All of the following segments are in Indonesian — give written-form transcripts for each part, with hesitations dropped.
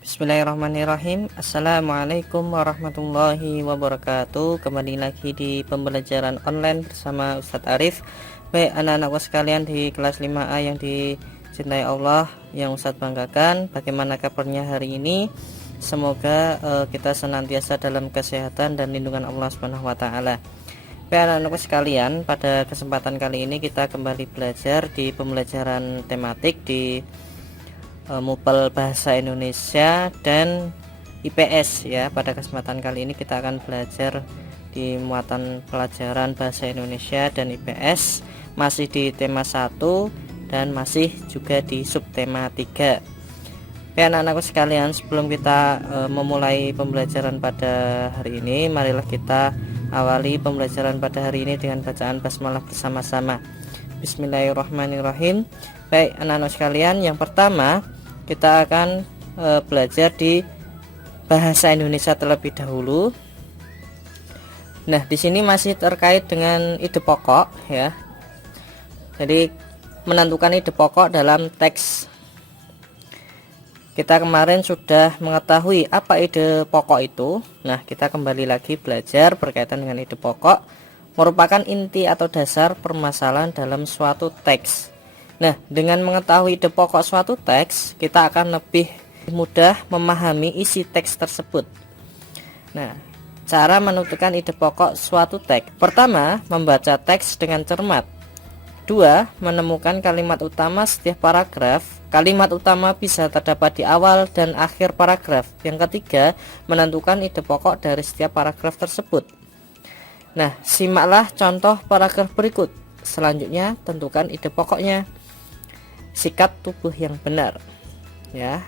Bismillahirrahmanirrahim. Assalamualaikum warahmatullahi wabarakatuh. Kembali lagi di pembelajaran online bersama Ustadz Arif. Baik anak-anakku sekalian di kelas 5A yang dicintai Allah, yang Ustadz banggakan, bagaimana kabarnya hari ini? Semoga kita senantiasa dalam kesehatan dan lindungan Allah Subhanahu wa taala. Baik anak-anakku sekalian, pada kesempatan kali ini kita kembali belajar di pembelajaran tematik di Mupel Bahasa Indonesia dan IPS ya. Pada kesempatan kali ini kita akan belajar di muatan pelajaran Bahasa Indonesia dan IPS, masih di tema 1 dan masih juga di subtema 3. Ya anak-anakku sekalian, sebelum kita memulai pembelajaran pada hari ini, marilah kita awali pembelajaran pada hari ini dengan bacaan basmalah bersama-sama. Bismillahirrahmanirrahim. Baik anak-anak sekalian, yang pertama kita akan belajar di bahasa Indonesia terlebih dahulu. Nah, di sini masih terkait dengan ide pokok ya. Jadi menentukan ide pokok dalam teks. Kita kemarin sudah mengetahui apa ide pokok itu. Nah, kita kembali lagi belajar berkaitan dengan ide pokok, merupakan inti atau dasar permasalahan dalam suatu teks. Nah, dengan mengetahui ide pokok suatu teks, kita akan lebih mudah memahami isi teks tersebut. Nah, cara menentukan ide pokok suatu teks. Pertama, membaca teks dengan cermat. 2. Menemukan kalimat utama setiap paragraf. Kalimat utama bisa terdapat di awal dan akhir paragraf. Yang ketiga, menentukan ide pokok dari setiap paragraf tersebut. Nah, simaklah contoh paragraf berikut. Selanjutnya, tentukan ide pokoknya. Sikap tubuh yang benar ya.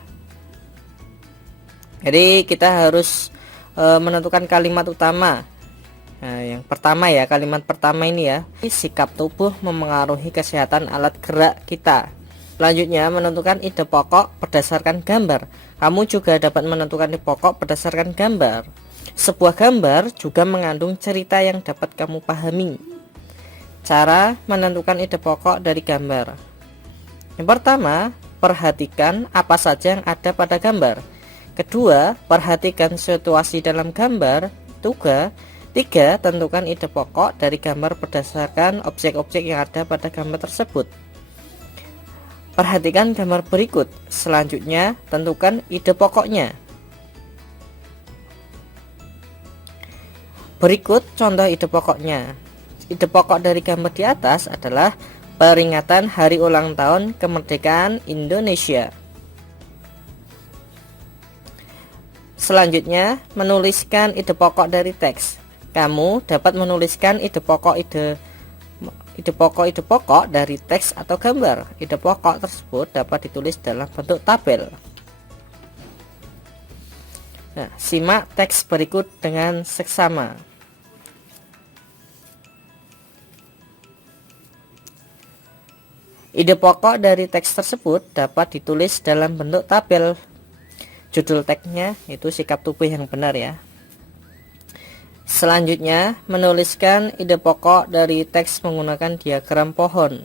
Jadi kita harus menentukan kalimat utama. Nah, yang pertama ya, kalimat pertama ini ya, sikap tubuh memengaruhi kesehatan alat gerak kita. Selanjutnya, menentukan ide pokok berdasarkan gambar. Kamu juga dapat menentukan ide pokok berdasarkan gambar. Sebuah gambar juga mengandung cerita yang dapat kamu pahami. Cara menentukan ide pokok dari gambar. Yang pertama, perhatikan apa saja yang ada pada gambar. Kedua, perhatikan situasi dalam gambar. Tiga, tentukan ide pokok dari gambar berdasarkan objek-objek yang ada pada gambar tersebut. Perhatikan gambar berikut. Selanjutnya, tentukan ide pokoknya. Berikut contoh ide pokoknya. Ide pokok dari gambar di atas adalah peringatan Hari Ulang Tahun Kemerdekaan Indonesia. Selanjutnya, menuliskan ide pokok dari teks. Kamu dapat menuliskan ide pokok dari teks atau gambar. Ide pokok tersebut dapat ditulis dalam bentuk tabel. Nah, simak teks berikut dengan seksama. Ide pokok dari teks tersebut dapat ditulis dalam bentuk tabel. Judul teksnya itu sikap tubuh yang benar ya. Selanjutnya, menuliskan ide pokok dari teks menggunakan diagram pohon.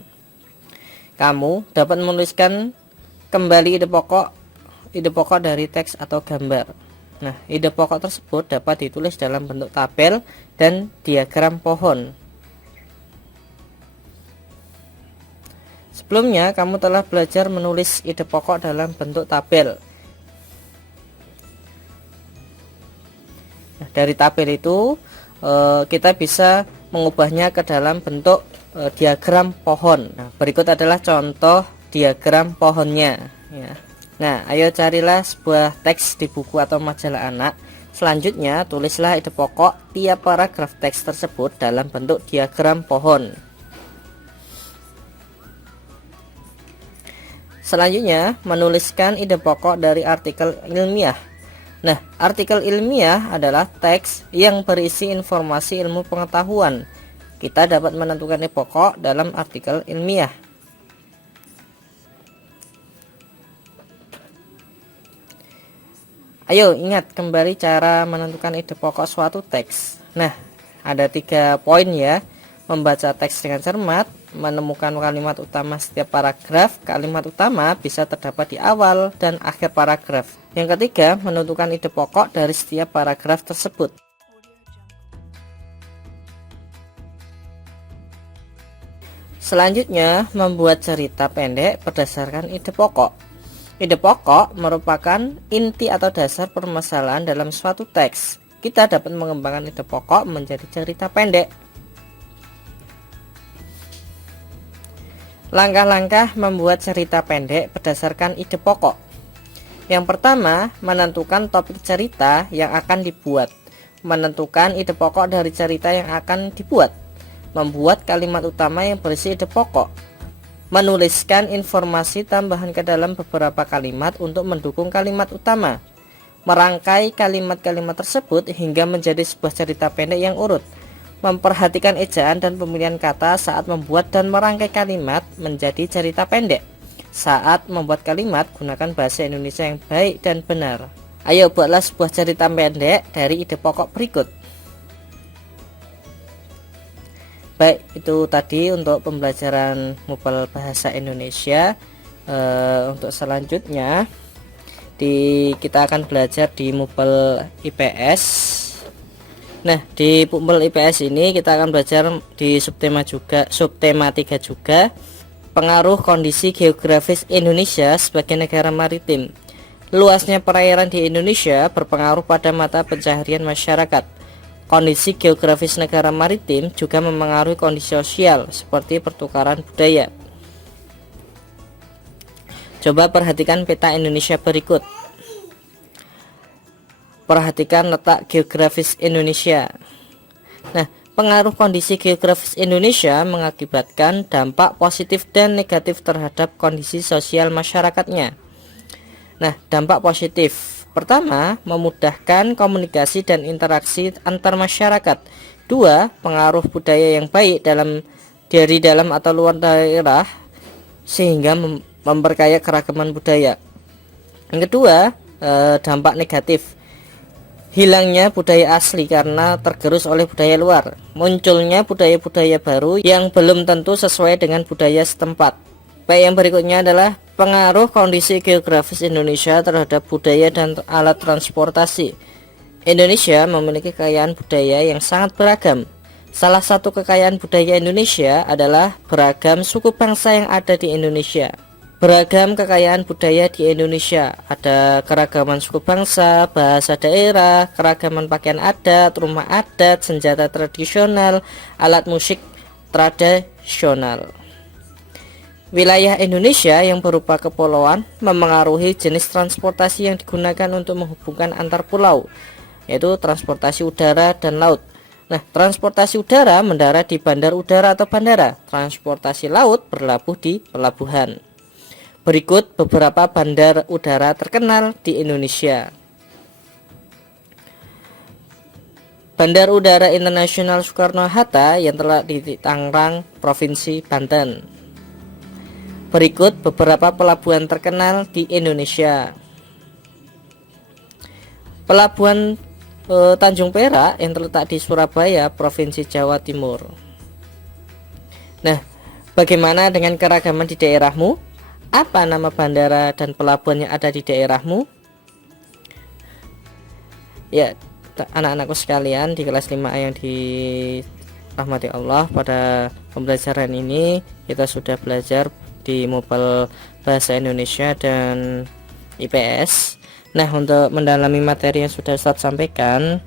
Kamu dapat menuliskan kembali ide pokok dari teks atau gambar. Nah, ide pokok tersebut dapat ditulis dalam bentuk tabel dan diagram pohon. Sebelumnya, kamu telah belajar menulis ide pokok dalam bentuk tabel. Nah, dari tabel itu kita bisa mengubahnya ke dalam bentuk diagram pohon. Nah, berikut adalah contoh diagram pohonnya ya. Nah, ayo carilah sebuah teks di buku atau majalah anak. Selanjutnya, tulislah ide pokok tiap paragraf teks tersebut dalam bentuk diagram pohon. Selanjutnya, menuliskan ide pokok dari artikel ilmiah. Nah, artikel ilmiah adalah teks yang berisi informasi ilmu pengetahuan. Kita dapat menentukan ide pokok dalam artikel ilmiah. Ayo ingat kembali cara menentukan ide pokok suatu teks. Nah, ada 3 poin ya. membaca teks dengan cermat, menemukan kalimat utama setiap paragraf. Kalimat utama bisa terdapat di awal dan akhir paragraf. Yang ketiga, menentukan ide pokok dari setiap paragraf tersebut. Selanjutnya, membuat cerita pendek berdasarkan ide pokok. Ide pokok merupakan inti atau dasar permasalahan dalam suatu teks. Kita dapat mengembangkan ide pokok menjadi cerita pendek. Langkah-langkah membuat cerita pendek berdasarkan ide pokok. Yang pertama, menentukan topik cerita yang akan dibuat. Menentukan ide pokok dari cerita yang akan dibuat. Membuat kalimat utama yang berisi ide pokok. Menuliskan informasi tambahan ke dalam beberapa kalimat untuk mendukung kalimat utama. Merangkai kalimat-kalimat tersebut hingga menjadi sebuah cerita pendek yang urut. Memperhatikan ejaan dan pemilihan kata saat membuat dan merangkai kalimat menjadi cerita pendek. Saat membuat kalimat, gunakan bahasa Indonesia yang baik dan benar. Ayo buatlah sebuah cerita pendek dari ide pokok berikut. Baik, itu tadi untuk pembelajaran Mupel Bahasa Indonesia. Untuk selanjutnya kita akan belajar di Mupel IPS. Nah, di Mupel IPS ini kita akan belajar di subtema 3 juga, pengaruh kondisi geografis Indonesia sebagai negara maritim. Luasnya perairan di Indonesia berpengaruh pada mata pencaharian masyarakat. Kondisi geografis negara maritim juga memengaruhi kondisi sosial seperti pertukaran budaya. Coba perhatikan peta Indonesia berikut. Perhatikan letak geografis Indonesia. Nah, pengaruh kondisi geografis Indonesia mengakibatkan dampak positif dan negatif terhadap kondisi sosial masyarakatnya. Nah, dampak positif. Pertama, memudahkan komunikasi dan interaksi antar masyarakat. 2, pengaruh budaya yang baik dari dalam atau luar daerah sehingga memperkaya keragaman budaya. Yang kedua, dampak negatif. Hilangnya budaya asli karena tergerus oleh budaya luar. Munculnya budaya-budaya baru yang belum tentu sesuai dengan budaya setempat. Baik, yang berikutnya adalah pengaruh kondisi geografis Indonesia terhadap budaya dan alat transportasi. Indonesia memiliki kekayaan budaya yang sangat beragam. Salah satu kekayaan budaya Indonesia adalah beragam suku bangsa yang ada di Indonesia. Beragam kekayaan budaya di Indonesia, ada keragaman suku bangsa, bahasa daerah, keragaman pakaian adat, rumah adat, senjata tradisional, alat musik tradisional. Wilayah Indonesia yang berupa kepulauan memengaruhi jenis transportasi yang digunakan untuk menghubungkan antar pulau, yaitu transportasi udara dan laut. Nah, transportasi udara mendarat di bandar udara atau bandara. Transportasi laut berlabuh di pelabuhan. Berikut beberapa bandar udara terkenal di Indonesia. Bandar Udara Internasional Soekarno-Hatta yang terletak di Tangerang, Provinsi Banten. Berikut beberapa pelabuhan terkenal di Indonesia. Pelabuhan Tanjung Perak yang terletak di Surabaya, Provinsi Jawa Timur. Nah, bagaimana dengan keragaman di daerahmu? Apa nama bandara dan pelabuhan yang ada di daerahmu? Ya, anak-anakku sekalian di kelas 5A yang dirahmati Allah, pada pembelajaran ini kita sudah belajar di Mupel Bahasa Indonesia dan IPS. Nah, untuk mendalami materi yang sudah Ustadz sampaikan,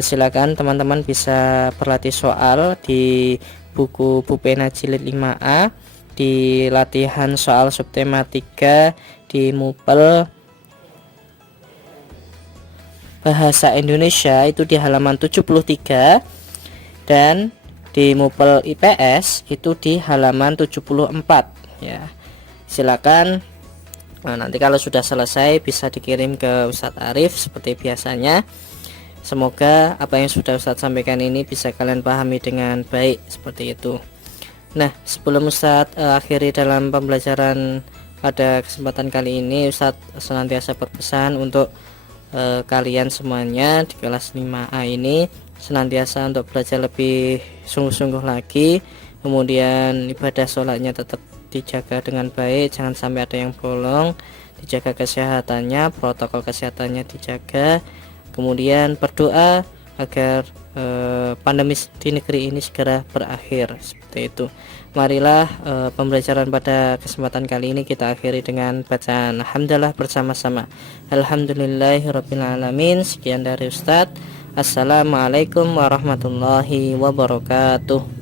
silakan teman-teman bisa berlatih soal di buku Pupena Jilid 5A, di latihan soal subtema 3 di Mupel Bahasa Indonesia itu di halaman 73, dan di Mupel IPS itu di halaman 74. Ya, silakan. Nah, nanti kalau sudah selesai bisa dikirim ke Ustadz Arif seperti biasanya. Semoga apa yang sudah Ustadz sampaikan ini bisa kalian pahami dengan baik seperti itu. Nah, sebelum Ustadz akhiri dalam pembelajaran pada kesempatan kali ini, Ustadz senantiasa berpesan untuk kalian semuanya di kelas 5A ini senantiasa untuk belajar lebih sungguh-sungguh lagi. Kemudian ibadah sholatnya tetap dijaga dengan baik, jangan sampai ada yang bolong, dijaga kesehatannya, protokol kesehatannya dijaga. Kemudian berdoa agar pandemi di negeri ini segera berakhir, seperti itu. Marilah pembelajaran pada kesempatan kali ini kita akhiri dengan bacaan alhamdulillah bersama-sama. Alhamdulillahirabbil alamin. Sekian dari Ustadz. Assalamualaikum warahmatullahi wabarakatuh.